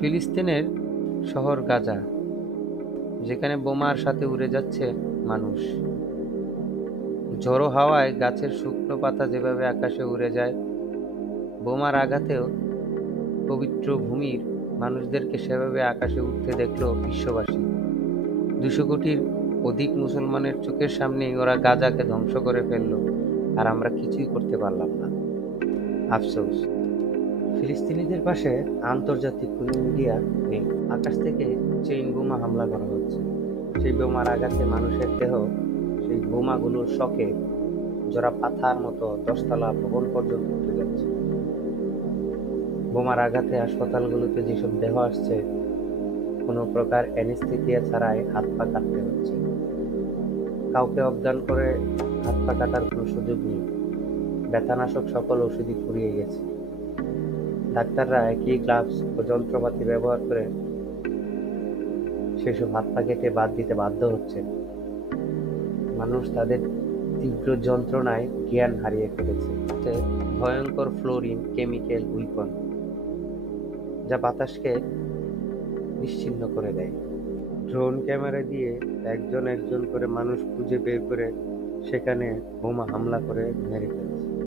ফিলিস্তিনের শহর গাজা, যেখানে বোমার সাথে উড়ে যাচ্ছে মানুষ। ঝোড়ো হাওয়ায় গাছের শুকনো পাতা যেভাবে আকাশে উড়ে যায়, বোমার আঘাতেও পবিত্র ভূমির মানুষদেরকে সেভাবে আকাশে উঠতে দেখল বিশ্ববাসী। 200 কোটির অধিক মুসলমানের চোখের সামনেই ওরা গাজাকে ধ্বংস করে ফেলল, আর আমরা কিছুই করতে পারলাম না। আফসোস, ফিলিস্তিনিদের পাশে আন্তর্জাতিক কোনো মিডিয়া নেই। আকাশ থেকে চেইন বোমা হামলা করা হচ্ছে, সেই বোমার আঘাতে মানুষের দেহ সেই বোমাগুলোর শকে জোড়া পাথার মতো 10 তলা ভবন পর্যন্ত উঠে যাচ্ছে। বোমার আঘাতে হাসপাতালগুলোতে যেসব দেহ আসছে, কোনো প্রকার অ্যানেস্থেসিয়া ছাড়াই হাত পা কাটতে হচ্ছে। কাউকে অজ্ঞান করে হাত পা কাটার কোনো সুযোগ নেই। ব্যথানাশক সকল ওষুধই ফুরিয়ে গেছে। ডাক্তাররা একই গ্লাভস ও যন্ত্রপাতি ব্যবহার করে সেসব হাত পা কেটে বাদ দিতে বাধ্য হচ্ছেন। মানুষ তাদের তীব্র যন্ত্রণায় জ্ঞান হারিয়ে ফেলেছে। ভয়ঙ্কর ফ্লোরিন কেমিক্যাল উইপন, যা বাতাসকে নিশ্চিহ্ন করে দেয়। ড্রোন ক্যামেরা দিয়ে একজন একজন করে মানুষ খুঁজে বের করে সেখানে বোমা হামলা করে মেরে ফেলে।